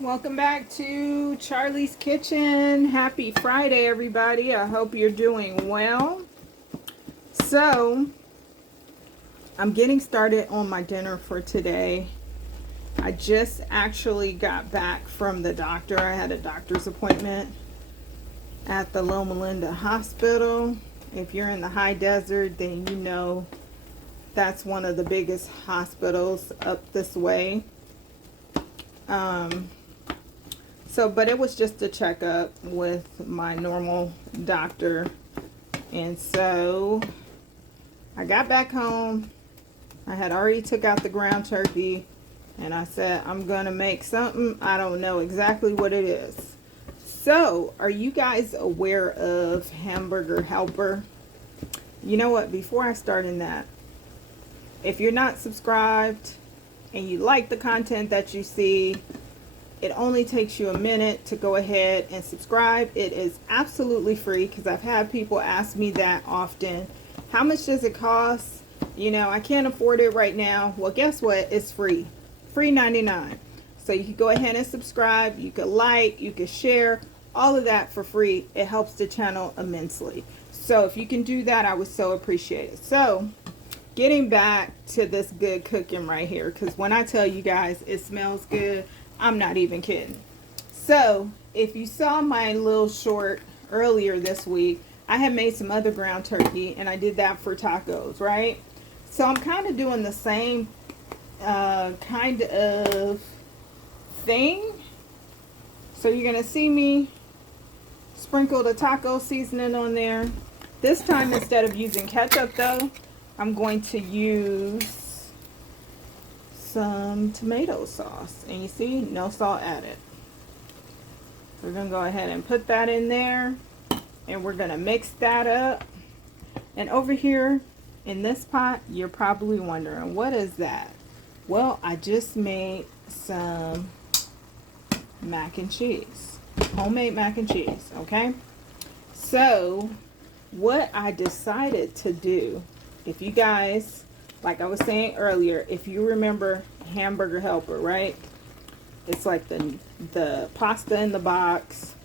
Welcome back to Charlie's Kitchen. Happy Friday, everybody. I hope you're doing well. So, I'm getting started on my dinner for today. I just actually got back from the doctor. I had a doctor's appointment at the Loma Linda Hospital. If you're in the high desert, then you know that's one of the biggest hospitals up this way. But it was just a checkup with my normal doctor. And so I got back home. I had already took out the ground turkey. And I said, I'm going to make something. I don't know exactly what it is. So, are you guys aware of Hamburger Helper? You know what? Before I start in that, if you're not subscribed and you like the content that you see, it only takes you a minute to go ahead and subscribe. It is absolutely free because I've had people ask me that often. How much does it cost? You know, I can't afford it right now. Well, guess what? It's free. Free 99. So you can go ahead and subscribe. You can like, you can share, all of that for free. It helps the channel immensely. So if you can do that, I would so appreciate it. So getting back to this good cooking right here, because when I tell you guys it smells good, I'm not even kidding. So if you saw my little short earlier this week, I had made some other ground turkey and I did that for tacos, right? So I'm kind of doing the same kind of thing. So you're gonna see me sprinkle the taco seasoning on there. This time, instead of using ketchup though, I'm going to use some tomato sauce. And you see, no salt added. We're gonna go ahead and put that in there, and we're gonna mix that up. And over here in this pot, you're probably wondering, what is that? Well, I just made some mac and cheese, homemade mac and cheese. Okay, so what I decided to do, if you guys, like I was saying earlier, if you remember Hamburger Helper, right? It's like the pasta in the box,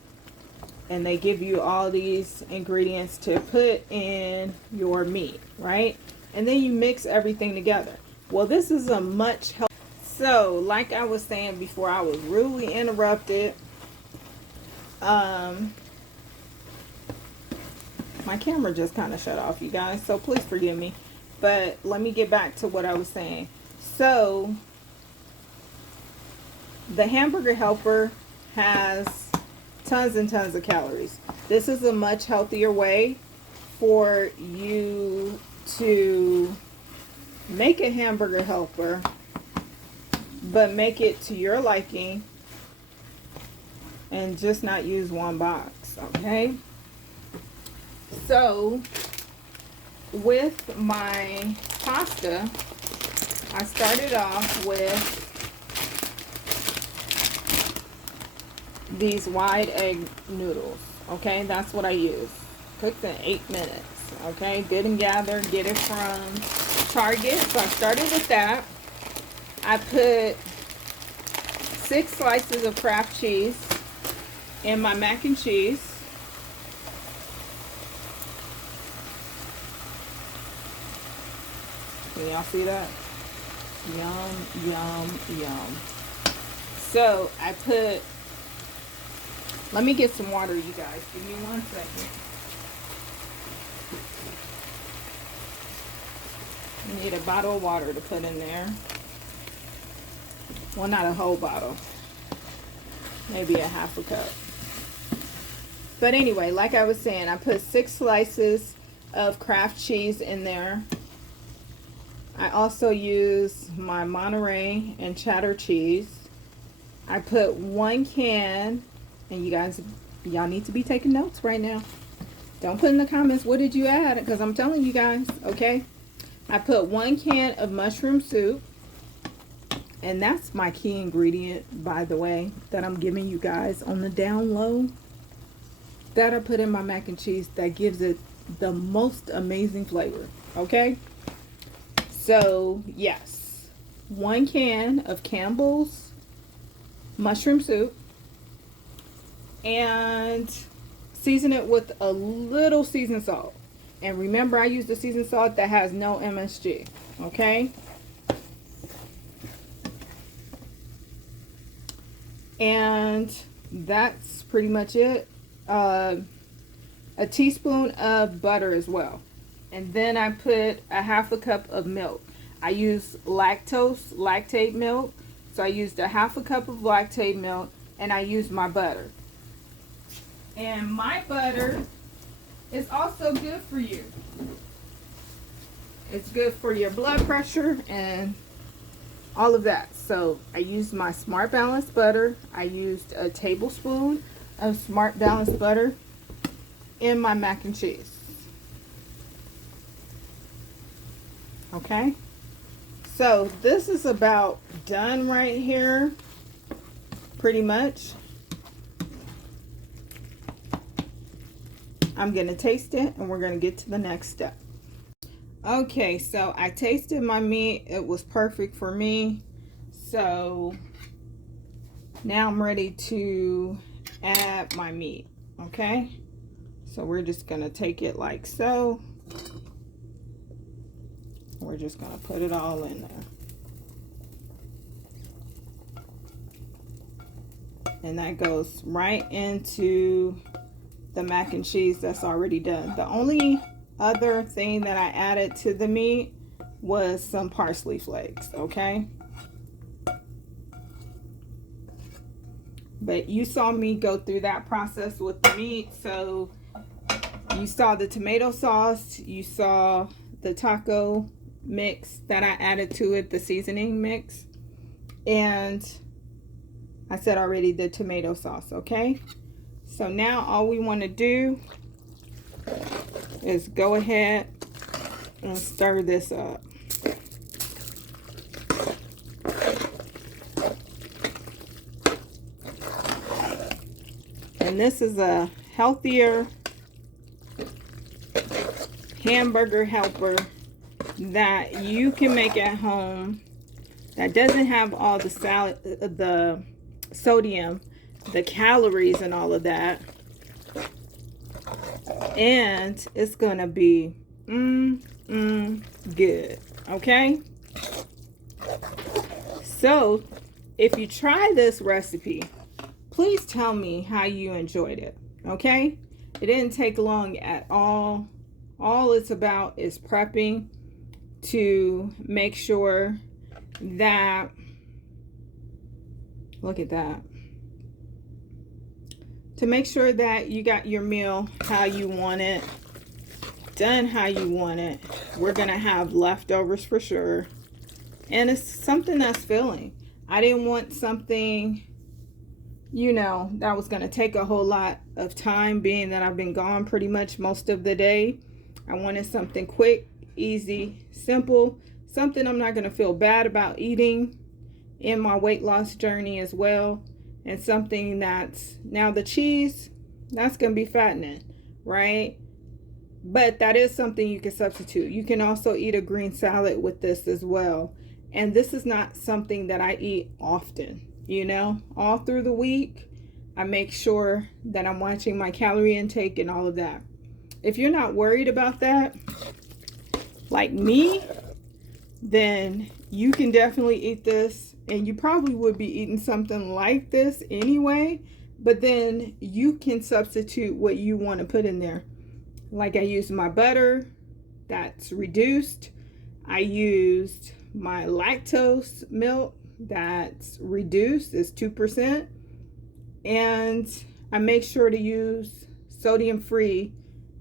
and they give you all these ingredients to put in your meat, right? And then you mix everything together. Well, this is a much healthier. So, like I was saying before, I was rudely interrupted. My camera just kind of shut off, you guys, so please forgive me. But let me get back to what I was saying. So, the Hamburger Helper has tons and tons of calories. This is a much healthier way for you to make a Hamburger Helper, but make it to your liking and just not use one box, okay? So, with my pasta, I started off with these wide egg noodles. Okay, that's what I use. Cooked in 8 minutes. Okay, good and gather. Get it from Target. So I started with that. I put 6 slices of Kraft cheese in my mac and cheese. Can y'all see that? Yum, yum, yum. So I put, let me get some water, you guys. Give me 1 second. You need a bottle of water to put in there. Well, not a whole bottle. Maybe a half a cup. But anyway, like I was saying, I put 6 slices of Kraft cheese in there. I also use my Monterey and cheddar cheese. I put 1 can, and you guys, y'all need to be taking notes right now. Don't put in the comments, what did you add? Because I'm telling you guys, okay? I put 1 can of mushroom soup. And that's my key ingredient, by the way, that I'm giving you guys on the down low. That I put in my mac and cheese that gives it the most amazing flavor, okay? So, yes, 1 can of Campbell's mushroom soup, and season it with a little seasoned salt. And remember, I use the seasoned salt that has no MSG, okay? And that's pretty much it. A teaspoon of butter as well. And then I put a half a cup of milk. I use lactate milk. So I used a half a cup of lactate milk, and I used my butter. And my butter is also good for you. It's good for your blood pressure and all of that. So I used my Smart Balance butter. I used a tablespoon of Smart Balance butter in my mac and cheese. Okay, so this is about done right here, pretty much. I'm gonna taste it and we're gonna get to the next step. Okay, so I tasted my meat. It was perfect for me. So now I'm ready to add my meat. Okay, so we're just gonna take it like so. We're just gonna put it all in there. And that goes right into the mac and cheese that's already done. The only other thing that I added to the meat was some parsley flakes, okay? But you saw me go through that process with the meat, so you saw the tomato sauce, you saw the taco mix that I added to it, the seasoning mix, and I said already the tomato sauce, okay? So now all we want to do is go ahead and stir this up. And this is a healthier hamburger helper that you can make at home that doesn't have all the sodium, the calories and all of that, and it's gonna be good. Okay, so if you try this recipe, please tell me how you enjoyed it. Okay, it didn't take long at all. All it's about is prepping to make sure that, look at that, to make sure that you got your meal how you want it, done how you want it. We're gonna have leftovers for sure, and it's something that's filling. I didn't want something, you know, that was gonna take a whole lot of time, being that I've been gone pretty much most of the day. I wanted something quick, easy, simple, something I'm not going to feel bad about eating in my weight loss journey as well, and something that's, now the cheese, that's going to be fattening, right? But that is something you can substitute. You can also eat a green salad with this as well. And this is not something that I eat often, you know, all through the week. I make sure that I'm watching my calorie intake and all of that. If you're not worried about that, like me, then you can definitely eat this, and you probably would be eating something like this anyway, but then you can substitute what you want to put in there. Like I used my butter, that's reduced. I used my lactose milk, that's reduced, it's 2%. And I make sure to use sodium-free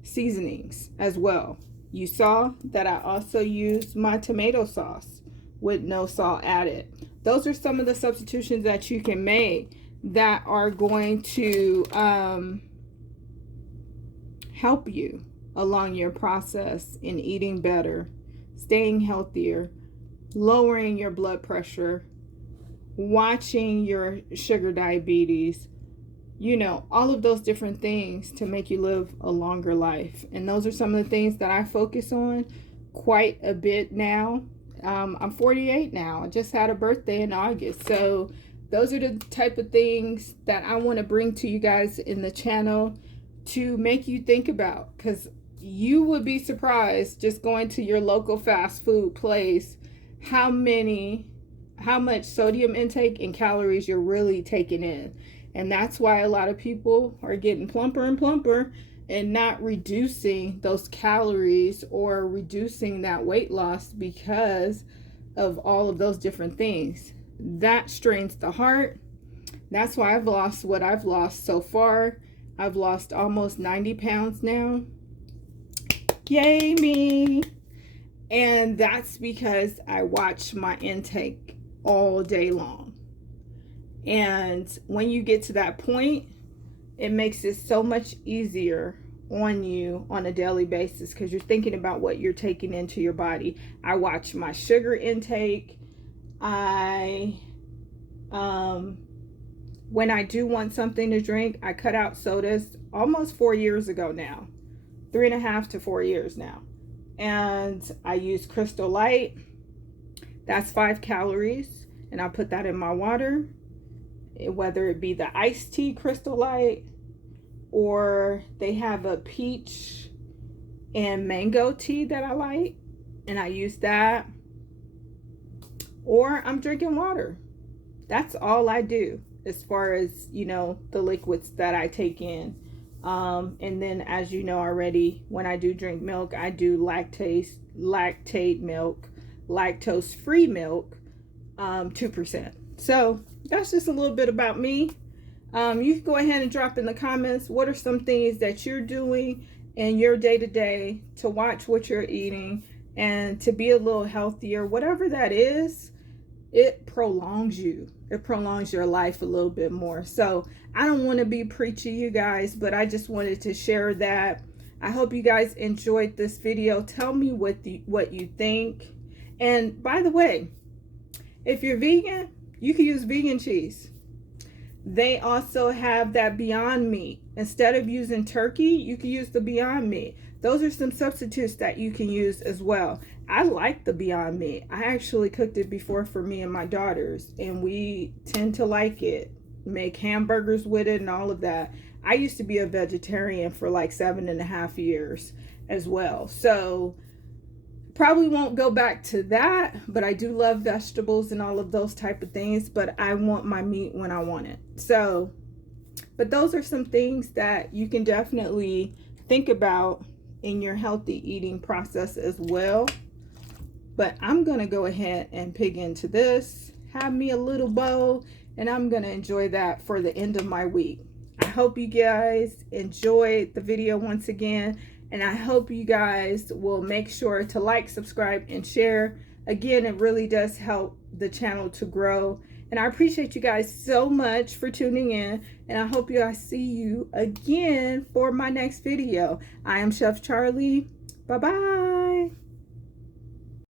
seasonings as well. You saw that I also used my tomato sauce with no salt added. Those are some of the substitutions that you can make that are going to help you along your process in eating better, staying healthier, lowering your blood pressure, watching your sugar diabetes, you know, all of those different things to make you live a longer life. And those are some of the things that I focus on quite a bit now. I'm 48 now. I just had a birthday in August. So those are the type of things that I want to bring to you guys in the channel to make you think about, because you would be surprised just going to your local fast food place how much sodium intake and calories you're really taking in. And that's why a lot of people are getting plumper and plumper and not reducing those calories or reducing that weight loss because of all of those different things. That strains the heart. That's why I've lost what I've lost so far. I've lost almost 90 pounds now. Yay me! And that's because I watch my intake all day long. And when you get to that point, it makes it so much easier on you on a daily basis, because you're thinking about what you're taking into your body. I watch my sugar intake. When I do want something to drink, I cut out sodas almost 4 years ago now, 3.5 to 4 years now. And I use Crystal Light. That's 5 calories. And I put that in my water, whether it be the iced tea Crystal Light, or they have a peach and mango tea that I like, and I use that. Or I'm drinking water. That's all I do as far as, you know, the liquids that I take in. And then, as you know already, when I do drink milk, I do lactate milk, lactose-free milk, 2%. So that's just a little bit about me. You can go ahead and drop in the comments, what are some things that you're doing in your day-to-day to watch what you're eating and to be a little healthier. Whatever that is, it prolongs you. It prolongs your life a little bit more. So I don't want to be preachy, you guys, but I just wanted to share that. I hope you guys enjoyed this video. Tell me what you think. And by the way, if you're vegan, you can use vegan cheese. They also have that Beyond Meat. Instead of using turkey, you can use the Beyond Meat. Those are some substitutes that you can use as well. I like the Beyond Meat. I actually cooked it before for me and my daughters, and we tend to like it. Make hamburgers with it and all of that. I used to be a vegetarian for like 7.5 years as well. So probably won't go back to that, but I do love vegetables and all of those type of things, but I want my meat when I want it. So, but those are some things that you can definitely think about in your healthy eating process as well. But I'm going to go ahead and pig into this, have me a little bowl, and I'm going to enjoy that for the end of my week. I hope you guys enjoyed the video once again. And I hope you guys will make sure to like, subscribe, and share. Again, it really does help the channel to grow. And I appreciate you guys so much for tuning in. And I hope you guys see you again for my next video. I am Chef Charlie. Bye-bye.